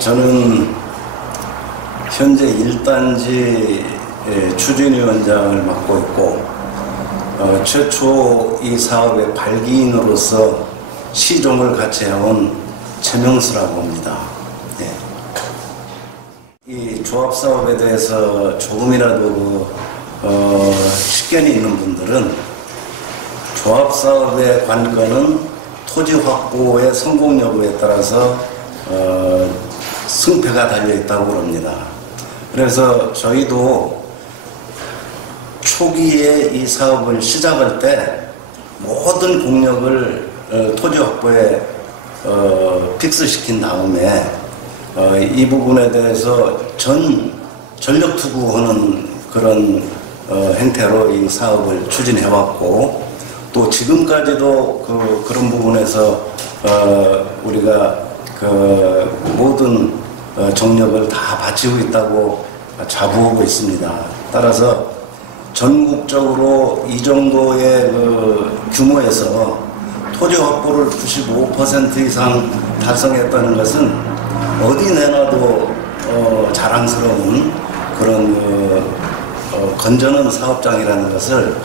저는 현재 1단지 추진위원장을 맡고 있고 최초 이 사업의 발기인으로서 시종을 같이 해온 최명수라고 합니다. 네. 이 조합사업에 대해서 조금이라도 식견이 있는 분들은 조합사업의 관건은 토지 확보의 성공 여부에 따라서 승패가 달려있다고 합니다. 그래서 저희도 초기에 이 사업을 시작할 때 모든 공력을 토지 확보에 픽스시킨 다음에 이 부분에 대해서 전력 투구하는 그런 행태로 이 사업을 추진해왔고, 또 지금까지도 그런 부분에서 우리가 모든 정력을 다 바치고 있다고 자부하고 있습니다. 따라서 전국적으로 이 정도의 규모에서 토지 확보를 95% 이상 달성했다는 것은 어디 내놔도 자랑스러운 그런 건전한 사업장이라는 것을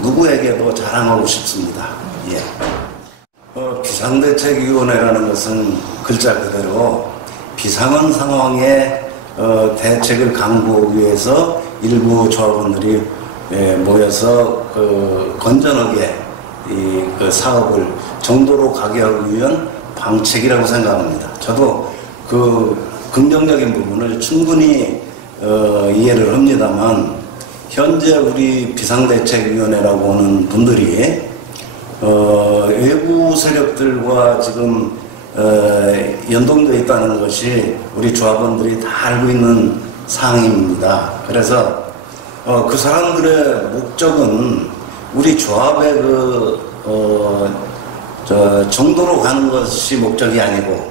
누구에게도 자랑하고 싶습니다. 예. 비상대책위원회라는 것은 글자 그대로 비상한 상황에 대책을 강구하기 위해서 일부 조합원들이 모여서 건전하게 그 사업을 정도로 가게 하기 위한 방책이라고 생각합니다. 저도 그 긍정적인 부분을 충분히 이해를 합니다만, 현재 우리 비상대책위원회라고 하는 분들이 외부 세력들과 지금 연동되어 있다는 것이 우리 조합원들이 다 알고 있는 사항입니다. 그래서 그 사람들의 목적은 우리 조합의 정도로 가는 것이 목적이 아니고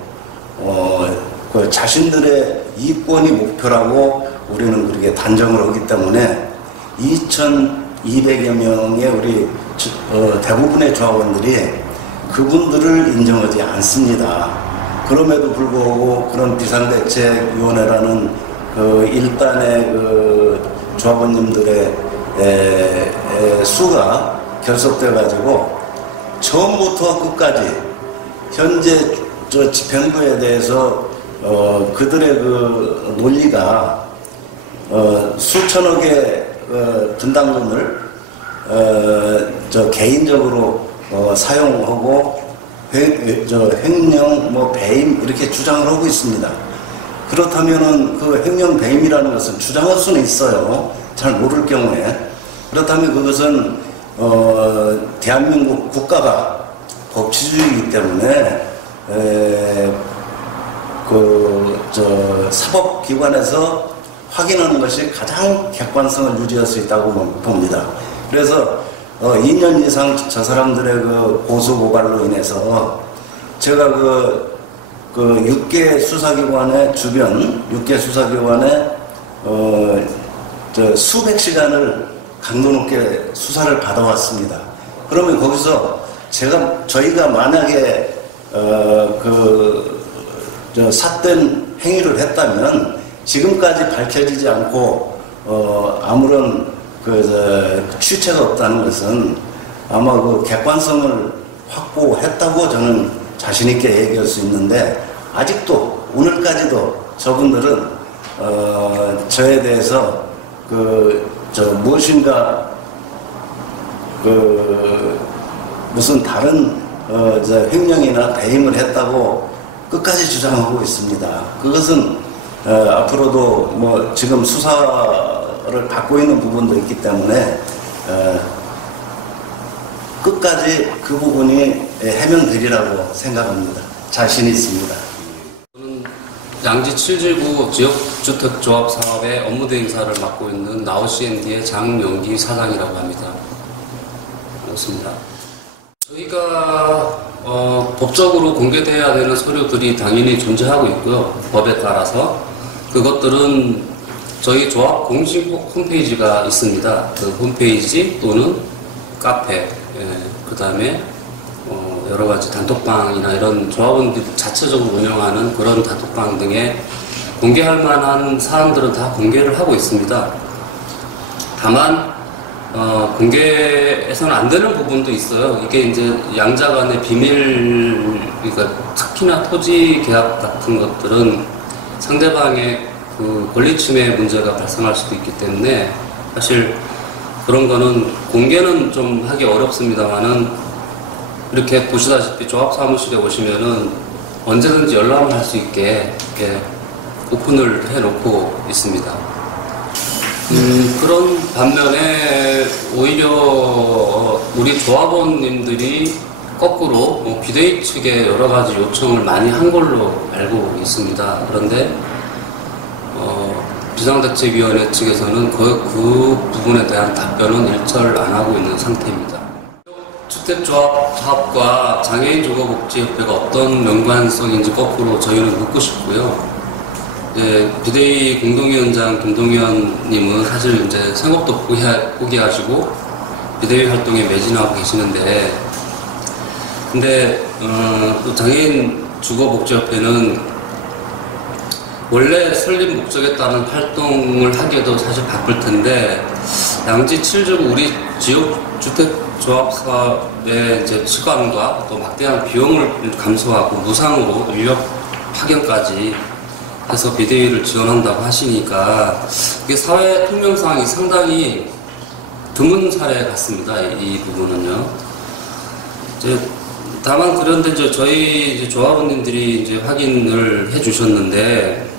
자신들의 이권이 목표라고 우리는 그렇게 단정을 하기 때문에 2,200여 명의 우리 대부분의 조합원들이 그분들을 인정하지 않습니다. 그럼에도 불구하고 그런 비상대책위원회라는 일단의 조합원님들의 수가 결속돼 가지고 처음부터 끝까지 현재 집행부에 대해서 그들의 논리가 수천억의 분담금을 개인적으로 사용하고 횡령 배임 이렇게 주장을 하고 있습니다. 그렇다면은 그 횡령 배임이라는 것은 주장할 수는 있어요. 잘 모를 경우에. 그렇다면 그것은 대한민국 국가가 법치주의이기 때문에 사법기관에서 확인하는 것이 가장 객관성을 유지할 수 있다고 봅니다. 그래서 2년 이상 저 사람들의 고소 고발로 인해서 제가 6개 수사기관의 주변 6개 수사기관에 수백 시간을 강도 높게 수사를 받아왔습니다. 그러면 거기서 저희가 만약에 삿된 행위를 했다면 지금까지 밝혀지지 않고 아무런 취체가 없다는 것은 아마 객관성을 확보했다고 저는 자신 있게 얘기할 수 있는데, 아직도 오늘까지도 저분들은 저에 대해서 무엇인가 무슨 다른 횡령이나 배임을 했다고 끝까지 주장하고 있습니다. 그것은 앞으로도 지금 수사를 받고 있는 부분도 있기 때문에 끝까지 그 부분이 해명되리라고 생각합니다. 자신 있습니다. 저는 양지 7지구 지역주택조합 사업의 업무 대행사를 맡고 있는 나우 C&D의 장영기 사장이라고 합니다. 그렇습니다. 저희가 법적으로 공개돼야 되는 서류들이 당연히 존재하고 있고요. 법에 따라서 그것들은 저희 조합 공식 홈페이지가 있습니다. 그 홈페이지 또는 카페, 그 다음에 여러 가지 단톡방이나 이런 조합원들이 자체적으로 운영하는 그런 단톡방 등에 공개할 만한 사안들은 다 공개를 하고 있습니다. 다만 공개해서는 안 되는 부분도 있어요. 이게 이제 양자 간의 비밀, 그러니까 특히나 토지 계약 같은 것들은 상대방의 그 권리 침해 문제가 발생할 수도 있기 때문에 사실 그런 거는 공개는 좀 하기 어렵습니다만은 이렇게 보시다시피 조합 사무실에 오시면은 언제든지 연락을 할 수 있게 이렇게 오픈을 해놓고 있습니다. 그런 반면에 오히려 우리 조합원님들이 거꾸로 비대위 측에 여러 가지 요청을 많이 한 걸로 알고 있습니다. 그런데 비상대책위원회 측에서는 그 부분에 대한 답변은 일절 안 하고 있는 상태입니다. 주택조합과 장애인주거복지협회가 어떤 연관성인지 거꾸로 저희는 묻고 싶고요. 비대위 공동위원장 김동현님은 사실 이제 생업도 포기하시고 비대위 활동에 매진하고 계시는데, 근데 또 장애인주거복지협회는 원래 설립 목적에 따른 활동을 하기에도 사실 바쁠 텐데 양지 7주 우리 지역 주택조합사의 이제 시간과 또 막대한 비용을 감소하고 무상으로 인력 파견까지 해서 비대위를 지원한다고 하시니까 이게 사회 통념상이 상당히 드문 사례 같습니다. 이 부분은요. 다만 그런데 이제 저희 조합원님들이 이제 확인을 해주셨는데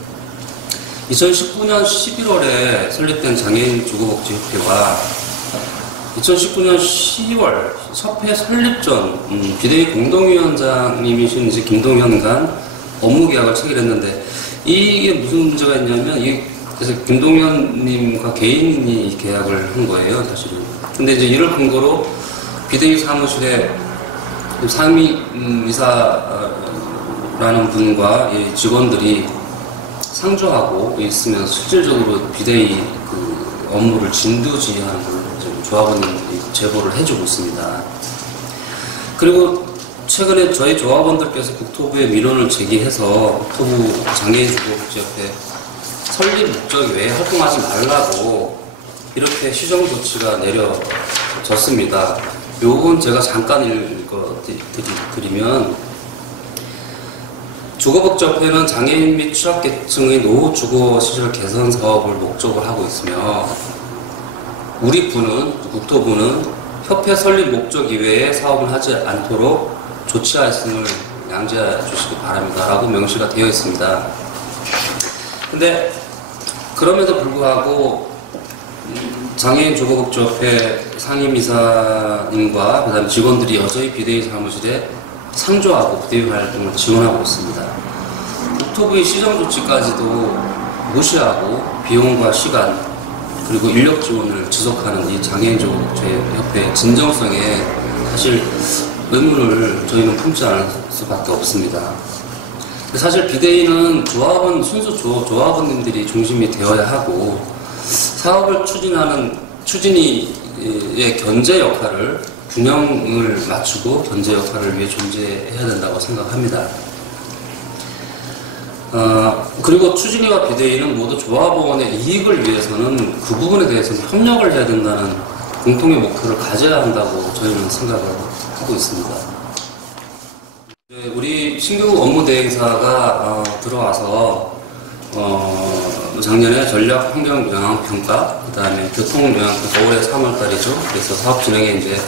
2019년 11월에 설립된 장애인주거복지협회와 2019년 10월 협회 설립 전 비대위 공동위원장님이신 이제 김동현 업무 계약을 체결했는데 이게 무슨 문제가 있냐면 그래서 김동현님과 개인이 이 계약을 한 거예요, 사실은. 근데 이제 이를 근거로 비대위 사무실에 상임이사라는 분과 직원들이 상주하고 있으면 실질적으로 비대위 그 업무를 진두지휘하는 걸로 조합원들이 제보를 해주고 있습니다. 그리고 최근에 저희 조합원들께서 국토부에 민원을 제기해서 국토부 장애인주거복지협회 설립 목적 외에 활동하지 말라고 이렇게 시정 조치가 내려졌습니다. 요건 제가 잠깐 읽어드리면 주거복지협회는 장애인 및 취약계층의 노후 주거시설 개선 사업을 목적으로 하고 있으며 우리 부는, 국토부는 협회 설립 목적 이외에 사업을 하지 않도록 조치하였음을 양지해 주시기 바랍니다 라고 명시가 되어 있습니다. 근데 그럼에도 불구하고 장애인 주거복지협회 상임이사님과 그 다음 직원들이 여전히 비대위 사무실에 상주하고 비대위 활동을 지원하고 있습니다. 국토부의 시정조치까지도 무시하고 비용과 시간 그리고 인력 지원을 지속하는 이 장애인주거복지협회의 진정성에 사실 의문을 저희는 품지 않을 수밖에 없습니다. 사실 비대위는 순수 조합원님들이 중심이 되어야 하고 사업을 추진의 견제 역할을 균형을 맞추고 견제 역할을 위해 존재해야 된다고 생각합니다. 그리고 추진위와 비대위는 모두 조합원의 이익을 위해서는 그 부분에 대해서는 협력을 해야 된다는 공통의 목표를 가져야 한다고 저희는 생각을 하고 있습니다. 우리 신규 업무대행사가 들어와서 작년에 전략 환경 영향 평가, 그 다음에 교통 영향 평가 올해 3월달이죠. 그래서 사업 진행에 이제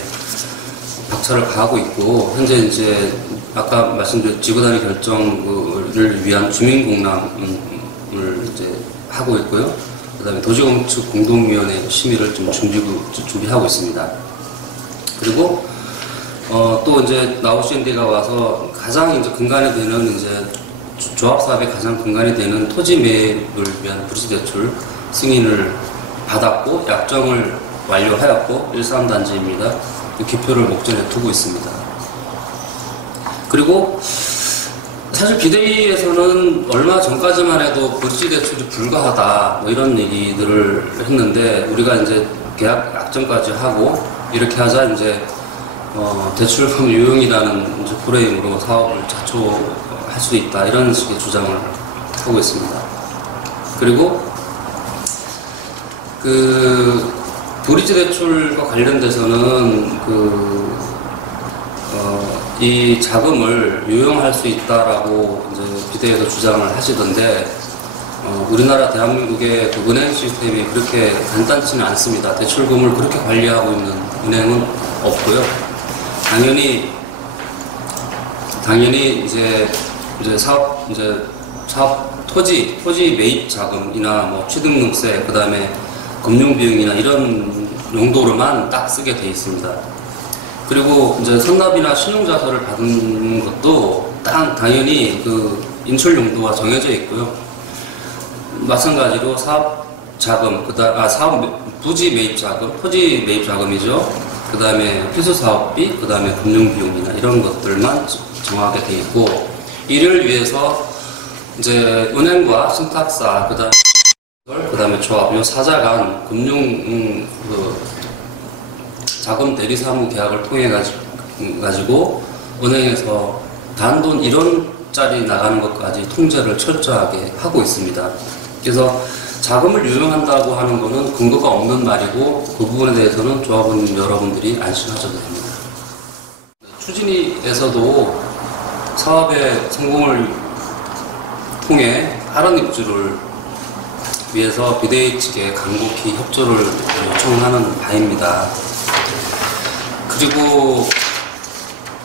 박차를 가하고 있고 현재 이제 아까 말씀드린 지구단위 결정을 위한 주민공람을 이제 하고 있고요. 그 다음에 도시건축 공동위원회 심의를 좀 준비하고 있습니다. 그리고 또 이제 나오신 데가 와서 가장 이제 근간이 되는 이제 조합사업의 가장 근간이 되는 토지 매입을 위한 부지대출 승인을 받았고 약정을 완료하였고 13단지입니다. 기표를 목전에 두고 있습니다. 그리고 사실 비대위에서는 얼마 전까지만 해도 부지대출이 불가하다 뭐 이런 얘기들을 했는데 우리가 이제 계약 약정까지 하고 이렇게 하자 이제 대출금 유용이라는 이제 프레임으로 사업을 자초할 수 있다 이런 식의 주장을 하고 있습니다. 그리고 그 브리지 대출과 관련돼서는 이 자금을 유용할 수 있다라고 이제 비대에서 주장을 하시던데 우리나라 대한민국의 그 은행 시스템이 그렇게 간단치는 않습니다. 대출금을 그렇게 관리하고 있는 은행은 없고요. 당연히 이제 사업 토지 매입 자금이나 뭐 취등록세, 그 다음에 금융 비용이나 이런 용도로만 딱 쓰게 돼 있습니다. 그리고 이제 선납이나 신용자서를 받은 것도 당연히 그 인출 용도가 정해져 있고요. 마찬가지로 사업 자금, 사업 부지 매입 자금, 토지 매입 자금이죠. 그 다음에 필수 사업비, 그 다음에 금융 비용이나 이런 것들만 정하게 돼 있고, 이를 위해서 이제 은행과 신탁사, 그 다음에 조합, 요 사자 간 금융 자금 대리 사무 계약을 통해 가지고 은행에서 단돈 1원짜리 나가는 것까지 통제를 철저하게 하고 있습니다. 그래서 자금을 유용한다고 하는 것은 근거가 없는 말이고, 그 부분에 대해서는 조합원 여러분들이 안심하셔도 됩니다. 추진위에서도 사업의 성공을 통해 빠른 입주를 위해서 비대위 측에 간곡히 협조를 요청하는 바입니다. 그리고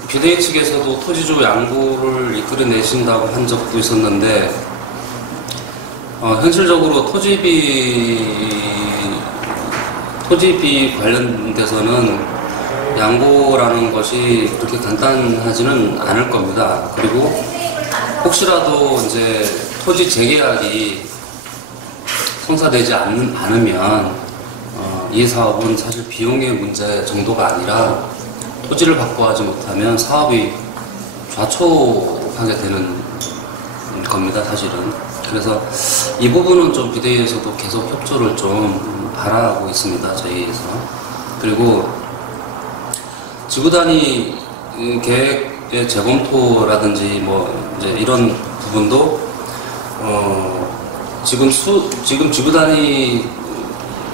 비대위 측에서도 토지주 양보를 이끌어내신다고 한 적도 있었는데, 현실적으로 토지비 관련돼서는 양보라는 것이 그렇게 간단하지는 않을 겁니다. 그리고 혹시라도 이제 토지 재계약이 성사되지 않으면 이 사업은 사실 비용의 문제 정도가 아니라 토지를 확보하지 못하면 사업이 좌초하게 되는 겁니다, 사실은. 그래서 이 부분은 좀 비대위에서도 계속 협조를 좀 바라고 있습니다, 저희에서. 그리고 지구단위 계획의 재검토라든지 뭐 이제 이런 부분도 지금 지구단위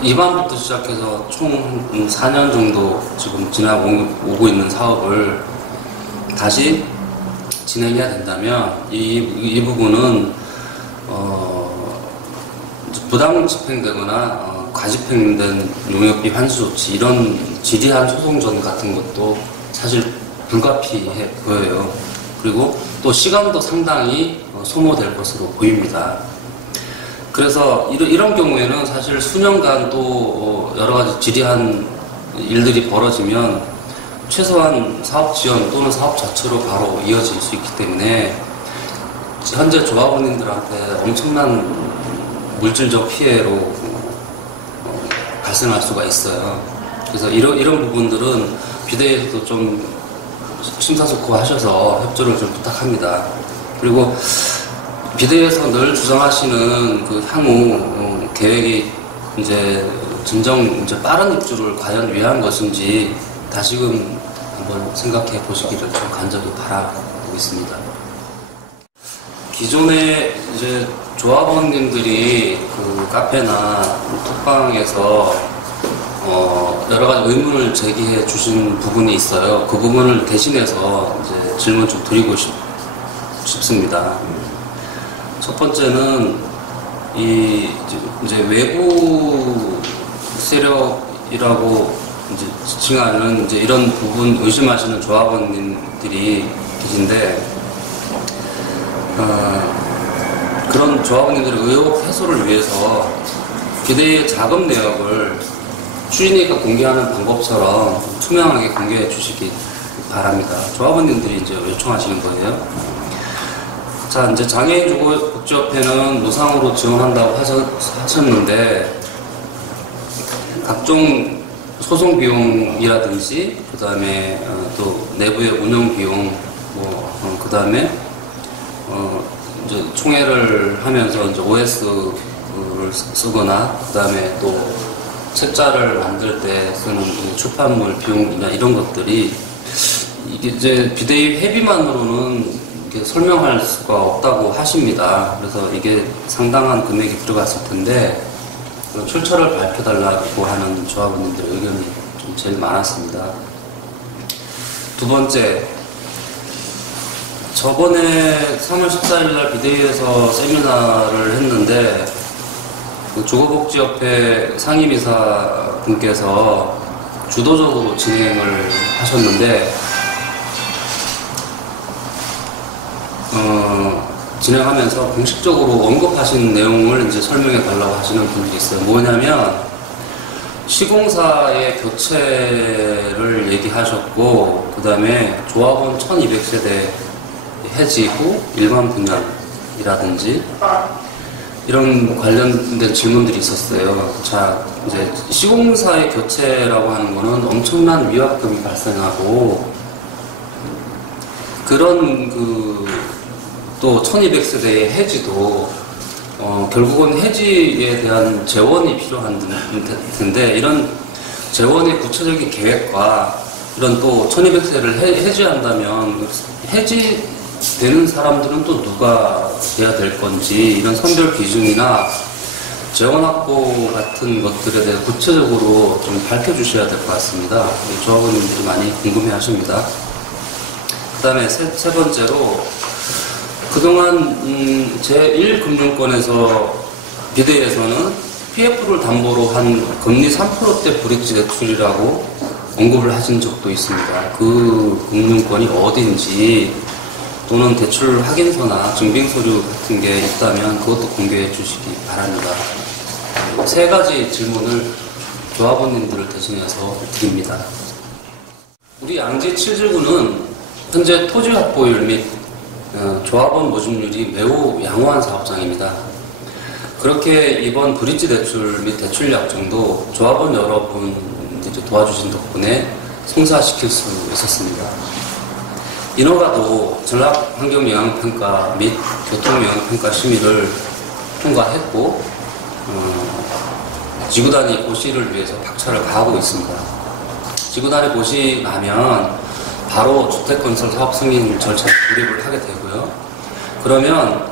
2반부터 시작해서 총 4년 정도 지금 지나오고 있는 사업을 다시 진행해야 된다면 이 부분은 부당 집행되거나 과집행된 용역비 환수 조치, 이런 지리한 소송전 같은 것도 사실 불가피해 보여요. 그리고 또 시간도 상당히 소모될 것으로 보입니다. 그래서 이런 경우에는 사실 수년간 또 여러 가지 지리한 일들이 벌어지면 최소한 사업 지연 또는 사업 자체로 바로 이어질 수 있기 때문에 현재 조합원님들한테 엄청난 물질적 피해로 발생할 수가 있어요. 그래서 이런 부분들은 비대위에서도 좀 심사숙고하셔서 협조를 좀 부탁합니다. 그리고 비대위에서 늘 주장하시는 그 향후 계획이 이제 이제 빠른 입주를 과연 위한 것인지 다시금 한번 생각해 보시기를 좀 간절히 바라고 있습니다. 기존에 이제 조합원님들이 그 카페나 톡방에서 여러 가지 의문을 제기해 주신 부분이 있어요. 그 부분을 대신해서 이제 질문 좀 드리고 싶습니다. 첫 번째는 이제 외부 세력이라고 이제 지칭하는 이제 이런 부분 의심하시는 조합원님들이 계신데, 그런 조합원님들의 의혹 해소를 위해서 비대위의 자금 내역을 추진위가 공개하는 방법처럼 투명하게 공개해 주시기 바랍니다. 조합원님들이 이제 요청하시는 거예요. 자, 이제 장애인 복지협회는 무상으로 지원한다고 하셨는데, 각종 소송 비용이라든지, 그 다음에 또 내부의 운영 비용, 그 다음에 이제 총회를 하면서 이제 OS를 쓰거나, 그 다음에 또 책자를 만들 때 쓰는 출판물 비용이나 이런 것들이 이게 이제 비대위 회비만으로는 이게 설명할 수가 없다고 하십니다. 그래서 이게 상당한 금액이 들어갔을 텐데 출처를 밝혀달라고 하는 조합원님들의 의견이 좀 제일 많았습니다. 두 번째, 저번에 3월 14일 날 비대위에서 세미나를 했는데 주거복지협회 상임이사 분께서 주도적으로 진행을 하셨는데 진행하면서 공식적으로 언급하신 내용을 이제 설명해 달라고 하시는 분들이 있어요. 뭐냐면 시공사의 교체를 얘기하셨고, 그 다음에 조합원 1200세대 해지 후 일반 분양이라든지 이런 관련된 질문들이 있었어요. 자, 이제 시공사의 교체라고 하는 거는 엄청난 위약금이 발생하고, 그런 또 1200세대의 해지도 결국은 해지에 대한 재원이 필요한 텐데, 이런 재원의 구체적인 계획과 이런 또 1200세를 해지한다면 해지되는 사람들은 또 누가 돼야 될 건지, 이런 선별 기준이나 재원 확보 같은 것들에 대해 구체적으로 좀 밝혀주셔야 될 것 같습니다. 조합원님들이 많이 궁금해 하십니다. 그 다음에 세 번째로, 그동안 제1금융권에서 비대위에서는 PF를 담보로 한 금리 3%대 브릿지 대출이라고 언급을 하신 적도 있습니다. 그 금융권이 어딘지 또는 대출 확인서나 증빙서류 같은 게 있다면 그것도 공개해 주시기 바랍니다. 세 가지 질문을 조합원님들을 대신해서 드립니다. 우리 양지 7지구는 현재 토지 확보율 및 조합원 모집률이 매우 양호한 사업장입니다. 그렇게 이번 브릿지 대출 및 대출 약정도 조합원 여러분들이 도와주신 덕분에 성사시킬 수 있었습니다. 인허가도 전략환경영향평가 및 교통영향평가 심의를 통과했고, 지구단위 고시를 위해서 박차를 가하고 있습니다. 지구단위 고시 나면 바로 주택건설 사업 승인 절차에 돌입을 하게 되고요. 그러면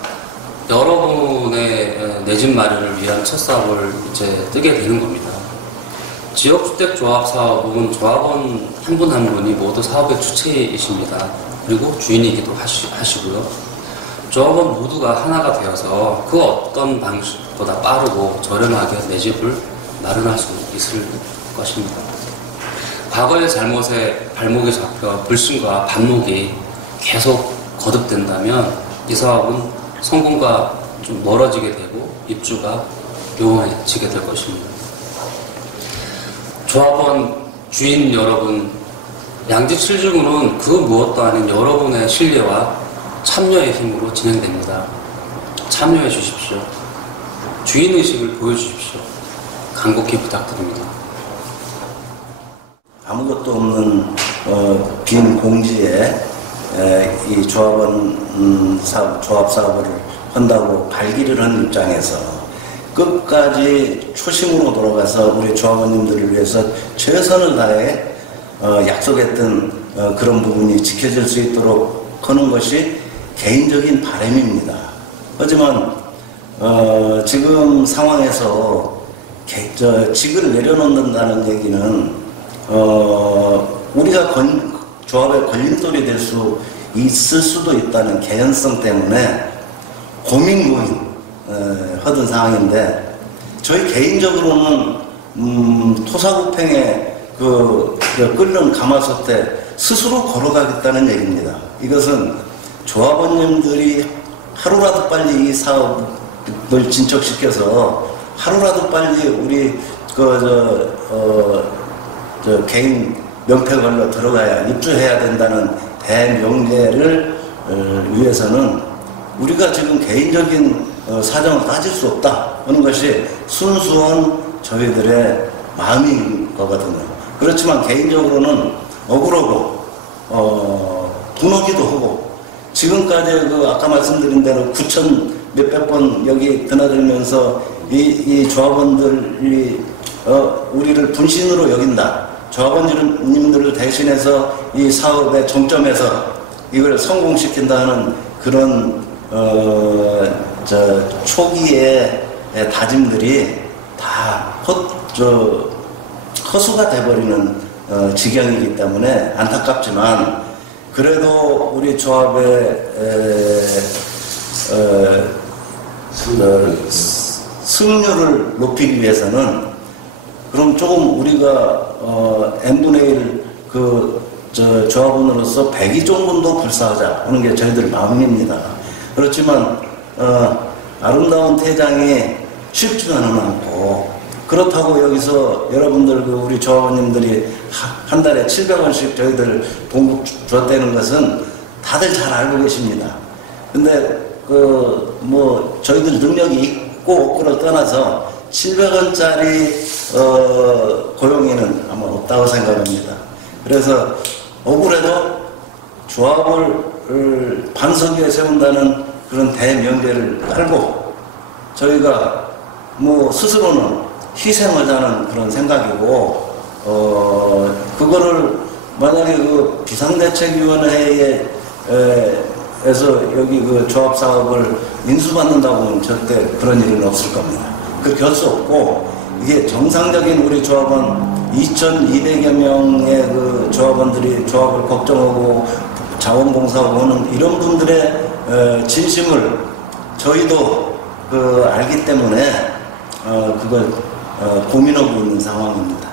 여러분의 내 집 마련을 위한 첫 사업을 이제 뜨게 되는 겁니다. 지역주택조합 사업은 조합원 한 분 한 분이 모두 사업의 주체이십니다. 그리고 주인이기도 하시고요. 조합원 모두가 하나가 되어서 그 어떤 방식보다 빠르고 저렴하게 내 집을 마련할 수 있을 것입니다. 과거의 잘못에 발목이 잡혀 불신과 반목이 계속 거듭된다면 이 사업은 성공과 좀 멀어지게 되고 입주가 요원해지게 될 것입니다. 조합원 주인 여러분, 양지 7지구는 그 무엇도 아닌 여러분의 신뢰와 참여의 힘으로 진행됩니다. 참여해 주십시오. 주인의식을 보여주십시오. 간곡히 부탁드립니다. 아무것도 없는 빈 공지에 이 조합원 조합 사업을 한다고 발기를 한 입장에서 끝까지 초심으로 돌아가서 우리 조합원님들을 위해서 최선을 다해 약속했던 그런 부분이 지켜질 수 있도록 하는 것이 개인적인 바람입니다. 하지만 지금 상황에서 직을 내려놓는다는 얘기는 우리가 조합의 걸림돌이 될 수 있을 수도 있다는 개연성 때문에 고민고민 하던 상황인데, 저희 개인적으로는 토사구팽에 끓는 가마솥에 스스로 걸어가겠다는 얘기입니다. 이것은 조합원님들이 하루라도 빨리 이 사업을 진척시켜서 하루라도 빨리 우리 개인 명패 걸러 들어가야 입주해야 된다는 대명제를 위해서는 우리가 지금 개인적인 사정을 따질 수 없다 하는 것이 순수한 저희들의 마음인 거거든요. 그렇지만 개인적으로는 억울하고 분하기도 하고, 지금까지 아까 말씀드린 대로 9,000 몇백 번 여기 드나들면서 이 조합원들이 우리를 분신으로 여긴다, 조합원님들을 대신해서 이 사업의 정점에서 이걸 성공시킨다는 그런 초기의 다짐들이 다 허수가 돼버리는 지경이기 때문에 안타깝지만, 그래도 우리 조합의 승률을 높이기 위해서는 그럼 조금 우리가 n분의 1 조합원으로서 102종분도 불사하자 하는 게 저희들 마음입니다. 그렇지만 아름다운 퇴장이 쉽지만은 않고, 그렇다고 여기서 여러분들 우리 조합원님들이 한 달에 700원씩 저희들 봉급 줬다는 것은 다들 잘 알고 계십니다. 근데 저희들 능력이 있고 없고를 떠나서 700원짜리 고용에는 아마 없다고 생각합니다. 그래서 억울해도 조합을 반석 위에 세운다는 그런 대명제를 깔고 저희가 스스로는 희생하자는 그런 생각이고, 그거를 만약에 비상대책위원회에서 여기 조합 사업을 인수받는다고 하면 절대 그런 일은 없을 겁니다. 그렇게 할 수 없고, 이게 정상적인 우리 조합원 2,200여 명의 조합원들이 조합을 걱정하고 자원봉사하고 하는 이런 분들의 진심을 저희도 알기 때문에 그걸 고민하고 있는 상황입니다.